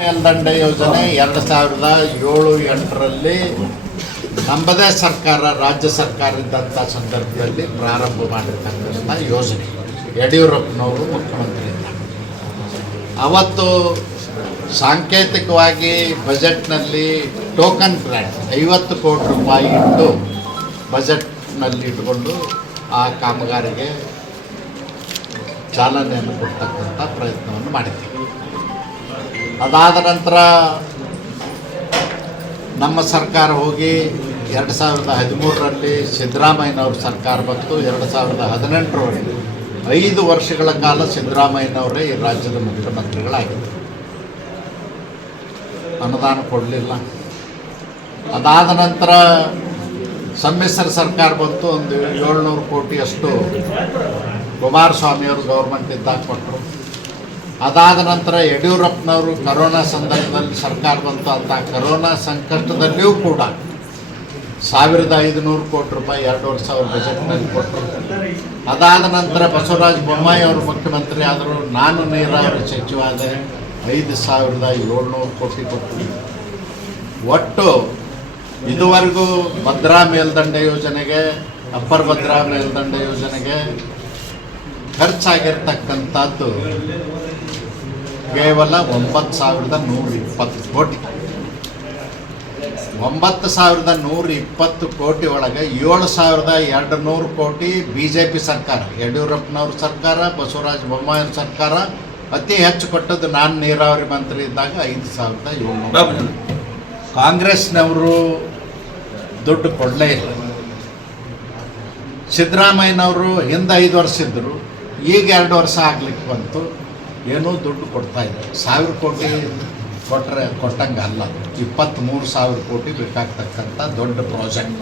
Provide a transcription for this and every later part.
ಮೇಲ್ದಂಡೆ ಯೋಜನೆ 2007-8ರಲ್ಲಿ ನಮ್ಮದೇ ಸರ್ಕಾರ ರಾಜ್ಯ ಸರ್ಕಾರ ಇದ್ದಂಥ ಸಂದರ್ಭದಲ್ಲಿ ಪ್ರಾರಂಭ ಮಾಡಿರ್ತಕ್ಕಂಥ ಯೋಜನೆ. ಯಡಿಯೂರಪ್ಪನವರು ಮುಖ್ಯಮಂತ್ರಿ ಇದ್ದಾಗ ಅವತ್ತು ಸಾಂಕೇತಿಕವಾಗಿ ಬಜೆಟ್ನಲ್ಲಿ ಟೋಕನ್ ಗ್ರಾಂಟ್ 50 ಕೋಟಿ ರೂಪಾಯಿ ಇಟ್ಟು ಬಜೆಟ್ನಲ್ಲಿ ಇಟ್ಕೊಂಡು ಆ ಕಾಮಗಾರಿಗೆ ಚಾಲನೆಯನ್ನು ಕೊಡ್ತಕ್ಕಂಥ ಪ್ರಯತ್ನವನ್ನು ಮಾಡಿದ್ದೀವಿ. ಅದಾದ ನಂತರ ನಮ್ಮ ಸರ್ಕಾರ ಹೋಗಿ 2013ರಲ್ಲಿ ಸಿದ್ದರಾಮಯ್ಯನವ್ರ ಸರ್ಕಾರ ಬಂತು. 2018ರವರೆಗೆ 5 ವರ್ಷಗಳ ಕಾಲ ಸಿದ್ದರಾಮಯ್ಯನವರೇ ಈ ರಾಜ್ಯದ ಮುಖ್ಯಮಂತ್ರಿಗಳಾಗಿದ್ದರು. ಅನುದಾನ ಕೊಡಲಿಲ್ಲ. ಅದಾದ ನಂತರ ಸಮ್ಮಿಶ್ರ ಸರ್ಕಾರ ಬಂತು. ಒಂದು 700 ಕೋಟಿಯಷ್ಟು ಕುಮಾರಸ್ವಾಮಿಯವರು ಗೌರ್ಮೆಂಟ್ ಇದ್ದಾಗ ಕೊಟ್ಟರು. ಅದಾದ ನಂತರ ಯಡಿಯೂರಪ್ಪನವರು ಕರೋನಾ ಸಂದರ್ಭದಲ್ಲಿ ಸರ್ಕಾರ ಬಂತು. ಅಂತ ಕರೋನಾ ಸಂಕಷ್ಟದಲ್ಲಿಯೂ ಕೂಡ 1500 ಕೋಟಿ ರೂಪಾಯಿ 2000 ಬಜೆಟ್ನಲ್ಲಿ ಕೊಟ್ಟರು. ಅದಾದ ನಂತರ ಬಸವರಾಜ ಬೊಮ್ಮಾಯಿ ಅವರು ಮುಖ್ಯಮಂತ್ರಿ ಆದರು. ನಾನು ನೀರಾವರಿ ಸಚಿವ ಆದೆ. 5700 ಕೋಟಿ ಕೊಟ್ಟರು. ಒಟ್ಟು ಇದುವರೆಗೂ ಭದ್ರಾ ಮೇಲ್ದಂಡೆ ಯೋಜನೆಗೆ, ಅಪ್ಪರ್ ಭದ್ರಾ ಮೇಲ್ದಂಡೆ ಯೋಜನೆಗೆ ಖರ್ಚಾಗಿರ್ತಕ್ಕಂಥದ್ದು ಕೇವಲ 9120 ಕೋಟಿ. 9120 ಕೋಟಿ ಒಳಗೆ 7200 ಕೋಟಿ BJP ಸರ್ಕಾರ, ಯಡಿಯೂರಪ್ಪನವ್ರ ಸರ್ಕಾರ, ಬಸವರಾಜ ಬೊಮ್ಮಾಯಿಯವ್ರ ಸರ್ಕಾರ. ಅತಿ ಹೆಚ್ಚು ಕೊಟ್ಟದ್ದು ನಾನು ನೀರಾವರಿ ಮಂತ್ರಿ ಇದ್ದಾಗ 5700. ಕಾಂಗ್ರೆಸ್ನವರು ದುಡ್ಡು ಕೊಡಲೇ ಇಲ್ಲ. ಸಿದ್ದರಾಮಯ್ಯನವರು ಹಿಂದೆ 5 ವರ್ಷ ಇದ್ದರು, ಈಗ 2 ವರ್ಷ ಆಗ್ಲಿಕ್ಕೆ ಬಂತು. ಏನೂ ದುಡ್ಡು ಕೊಡ್ತಾಯಿದ್ದಾರೆ. 1000 ಕೋಟಿ ಕೊಟ್ಟಂಗೆ ಅಲ್ಲ, 23,000 ಕೋಟಿ ಬೇಕಾಗ್ತಕ್ಕಂಥ ದೊಡ್ಡ ಪ್ರಾಜೆಕ್ಟ್.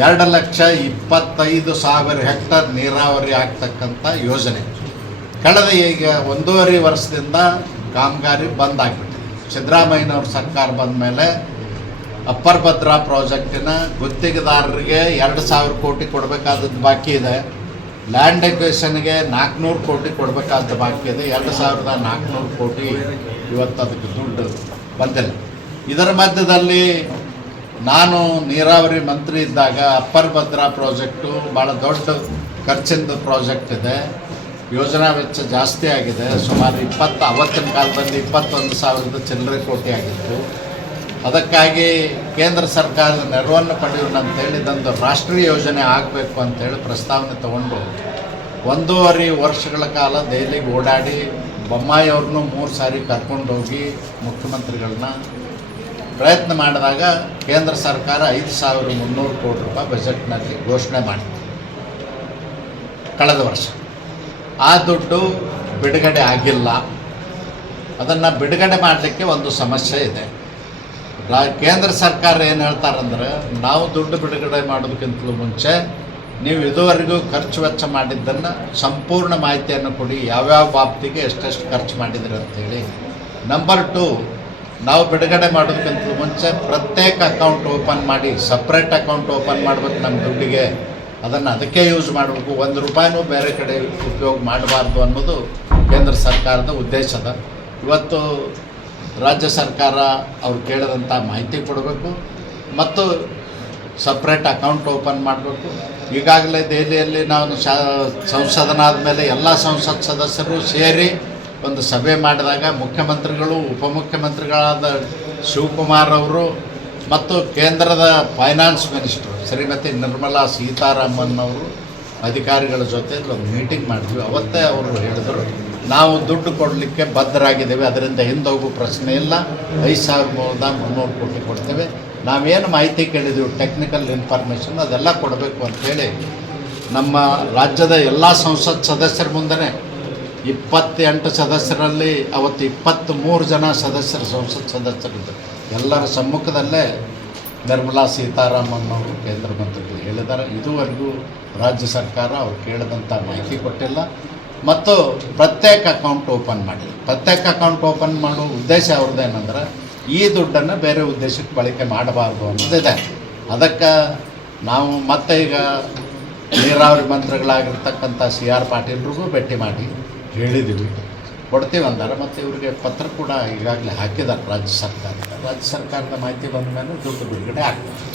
2,25,000 ಹೆಕ್ಟರ್ ನೀರಾವರಿ ಆಗ್ತಕ್ಕಂಥ ಯೋಜನೆ. ಕಳೆದ ಈಗ 1.5 ವರ್ಷದಿಂದ ಕಾಮಗಾರಿ ಬಂದಾಗ್ಬಿಟ್ಟಿದೆ. ಸಿದ್ದರಾಮಯ್ಯನವ್ರ ಸರ್ಕಾರ ಬಂದ ಮೇಲೆ ಅಪ್ಪರ್ ಭದ್ರಾ ಪ್ರಾಜೆಕ್ಟಿನ ಗುತ್ತಿಗೆದಾರರಿಗೆ 2,000 ಕೋಟಿ ಕೊಡಬೇಕಾದದ್ದು ಬಾಕಿ ಇದೆ. ಲ್ಯಾಂಡ್ ಎಕ್ವಿಷನ್ಗೆ 400 ಕೋಟಿ ಕೊಡಬೇಕಾದ ಬಾಕಿ ಇದೆ. 2,400 ಕೋಟಿ ಇವತ್ತು ಅದಕ್ಕೆ ದುಡ್ಡು ಬಂದಿಲ್ಲ. ಇದರ ಮಧ್ಯದಲ್ಲಿ ನಾನು ನೀರಾವರಿ ಮಂತ್ರಿ ಇದ್ದಾಗ ಅಪ್ಪರ್ ಭದ್ರಾ ಪ್ರಾಜೆಕ್ಟು ಭಾಳ ದೊಡ್ಡ ಖರ್ಚಿಂದ ಪ್ರಾಜೆಕ್ಟ್ ಇದೆ. ಯೋಜನಾ ವೆಚ್ಚ ಜಾಸ್ತಿ ಆಗಿದೆ. ಸುಮಾರು ಅವತ್ತಿನ ಕಾಲದಲ್ಲಿ 21,000 ಚಿಲ್ಲರೆ ಕೋಟಿ ಆಗಿತ್ತು. ಅದಕ್ಕಾಗಿ ಕೇಂದ್ರ ಸರ್ಕಾರದ ನೆರವನ್ನು ಪಡೆಯೋಣ ಅಂತೇಳಿ ಇದೊಂದು ರಾಷ್ಟ್ರೀಯ ಯೋಜನೆ ಆಗಬೇಕು ಅಂತೇಳಿ ಪ್ರಸ್ತಾವನೆ ತಗೊಂಡು 1.5 ವರ್ಷಗಳ ಕಾಲ ದೆಹಲಿಗೆ ಓಡಾಡಿ ಬೊಮ್ಮಾಯಿ ಅವ್ರನ್ನೂ 3 ಸಾರಿ ಕರ್ಕೊಂಡೋಗಿ ಮುಖ್ಯಮಂತ್ರಿಗಳನ್ನ ಪ್ರಯತ್ನ ಮಾಡಿದಾಗ ಕೇಂದ್ರ ಸರ್ಕಾರ 5,300 ಕೋಟಿ ರೂಪಾಯಿ ಬಜೆಟ್ನಲ್ಲಿ ಘೋಷಣೆ ಮಾಡಿತ್ತು ಕಳೆದ ವರ್ಷ. ಆ ದುಡ್ಡು ಬಿಡುಗಡೆ ಆಗಿಲ್ಲ. ಅದನ್ನು ಬಿಡುಗಡೆ ಮಾಡಲಿಕ್ಕೆ ಒಂದು ಸಮಸ್ಯೆ ಇದೆ. ಕೇಂದ್ರ ಸರ್ಕಾರ ಏನು ಹೇಳ್ತಾರಂದ್ರೆ, ನಾವು ದುಡ್ಡು ಬಿಡುಗಡೆ ಮಾಡೋದಕ್ಕಿಂತಲೂ ಮುಂಚೆ ನೀವು ಇದುವರೆಗೂ ಖರ್ಚು ವೆಚ್ಚ ಮಾಡಿದ್ದನ್ನು ಸಂಪೂರ್ಣ ಮಾಹಿತಿಯನ್ನು ಕೊಡಿ, ಯಾವ್ಯಾವ ಬಾಬ್ತಿಗೆ ಎಷ್ಟೆಷ್ಟು ಖರ್ಚು ಮಾಡಿದ್ರಿ ಅಂಥೇಳಿ. ನಂಬರ್ 2, ನಾವು ಬಿಡುಗಡೆ ಮಾಡೋದಕ್ಕಿಂತಲೂ ಮುಂಚೆ ಪ್ರತ್ಯೇಕ ಅಕೌಂಟ್ ಓಪನ್ ಮಾಡಿ, ಸಪ್ರೇಟ್ ಅಕೌಂಟ್ ಓಪನ್ ಮಾಡಬೇಕು ನಮ್ಮ ದುಡ್ಡಿಗೆ. ಅದನ್ನು ಅದಕ್ಕೆ ಯೂಸ್ ಮಾಡಬೇಕು, 1 ರೂಪಾಯಿನೂ ಬೇರೆ ಕಡೆ ಉಪಯೋಗ ಮಾಡಬಾರ್ದು ಅನ್ನೋದು ಕೇಂದ್ರ ಸರ್ಕಾರದ ಉದ್ದೇಶದ. ಇವತ್ತು ರಾಜ್ಯ ಸರ್ಕಾರ ಅವ್ರು ಕೇಳಿದಂಥ ಮಾಹಿತಿ ಕೊಡಬೇಕು ಮತ್ತು ಸಪ್ರೇಟ್ ಅಕೌಂಟ್ ಓಪನ್ ಮಾಡಬೇಕು. ಈಗಾಗಲೇ ದೆಹಲಿಯಲ್ಲಿ ನಾವು ಸಂಸದನಾದ ಮೇಲೆ ಎಲ್ಲ ಸಂಸತ್ ಸದಸ್ಯರು ಸೇರಿ ಒಂದು ಸಭೆ ಮಾಡಿದಾಗ ಮುಖ್ಯಮಂತ್ರಿಗಳು, ಉಪಮುಖ್ಯಮಂತ್ರಿಗಳಾದ ಶಿವಕುಮಾರ್ ಅವರು ಮತ್ತು ಕೇಂದ್ರದ ಫೈನಾನ್ಸ್ ಮಿನಿಸ್ಟರ್ ಶ್ರೀಮತಿ ನಿರ್ಮಲಾ ಸೀತಾರಾಮನ್ ಅವರು ಅಧಿಕಾರಿಗಳ ಜೊತೆ ಒಂದು ಮೀಟಿಂಗ್ ಮಾಡಿದ್ವಿ. ಅವತ್ತೇ ಅವರು ಹೇಳಿದರು, ನಾವು ದುಡ್ಡು ಕೊಡಲಿಕ್ಕೆ ಬದ್ಧರಾಗಿದ್ದೇವೆ, ಅದರಿಂದ ಹಿಂದೆ ಹೋಗೋ ಪ್ರಶ್ನೆ ಇಲ್ಲ. 5,300 ಕೋಟಿ ಕೊಡ್ತೇವೆ. ನಾವೇನು ಮಾಹಿತಿ ಕೇಳಿದ್ದೀವಿ, ಟೆಕ್ನಿಕಲ್ ಇನ್ಫಾರ್ಮೇಷನ್ ಅದೆಲ್ಲ ಕೊಡಬೇಕು ಅಂಥೇಳಿ ನಮ್ಮ ರಾಜ್ಯದ ಎಲ್ಲ ಸಂಸತ್ ಸದಸ್ಯರ ಮುಂದೆ 28 ಸದಸ್ಯರಲ್ಲಿ ಅವತ್ತು 23 ಜನ ಸದಸ್ಯರು, ಸಂಸತ್ ಸದಸ್ಯರಿದ್ದರು. ಎಲ್ಲರ ಸಮ್ಮುಖದಲ್ಲೇ ನಿರ್ಮಲಾ ಸೀತಾರಾಮನ್ ಅವರು ಕೇಂದ್ರ ಮಂತ್ರಿಗಳು ಹೇಳಿದ್ದಾರೆ, ಇದುವರೆಗೂ ರಾಜ್ಯ ಸರ್ಕಾರ ಅವ್ರು ಕೇಳಿದಂಥ ಮಾಹಿತಿ ಕೊಟ್ಟಿಲ್ಲ ಮತ್ತು ಪ್ರತ್ಯೇಕ ಅಕೌಂಟ್ ಓಪನ್ ಮಾಡಿಲ್ಲ. ಪ್ರತ್ಯೇಕ ಅಕೌಂಟ್ ಓಪನ್ ಮಾಡೋ ಉದ್ದೇಶ ಅವ್ರದ್ದೇನೆಂದ್ರೆ, ಈ ದುಡ್ಡನ್ನು ಬೇರೆ ಉದ್ದೇಶಕ್ಕೆ ಬಳಕೆ ಮಾಡಬಾರ್ದು ಅನ್ನೋದಿದೆ. ಅದಕ್ಕೆ ನಾವು ಮತ್ತೆ ಈಗ ನೀರಾವರಿ ಮಂತ್ರಿಗಳಾಗಿರ್ತಕ್ಕಂಥ CR ಪಾಟೀಲ್ರಿಗೂ ಭೇಟಿ ಮಾಡಿ ಹೇಳಿದ್ದೀವಿ. ಕೊಡ್ತೀವಿ ಅಂತಾರೆ. ಮತ್ತು ಇವರಿಗೆ ಪತ್ರ ಕೂಡ ಈಗಾಗಲೇ ಹಾಕಿದ್ದಾರೆ ರಾಜ್ಯ ಸರ್ಕಾರದ ಮಾಹಿತಿ ಬಂದ ಮೇಲೆ ದುಡ್ಡು ಬಿಡುಗಡೆ ಆಗ್ತದೆ.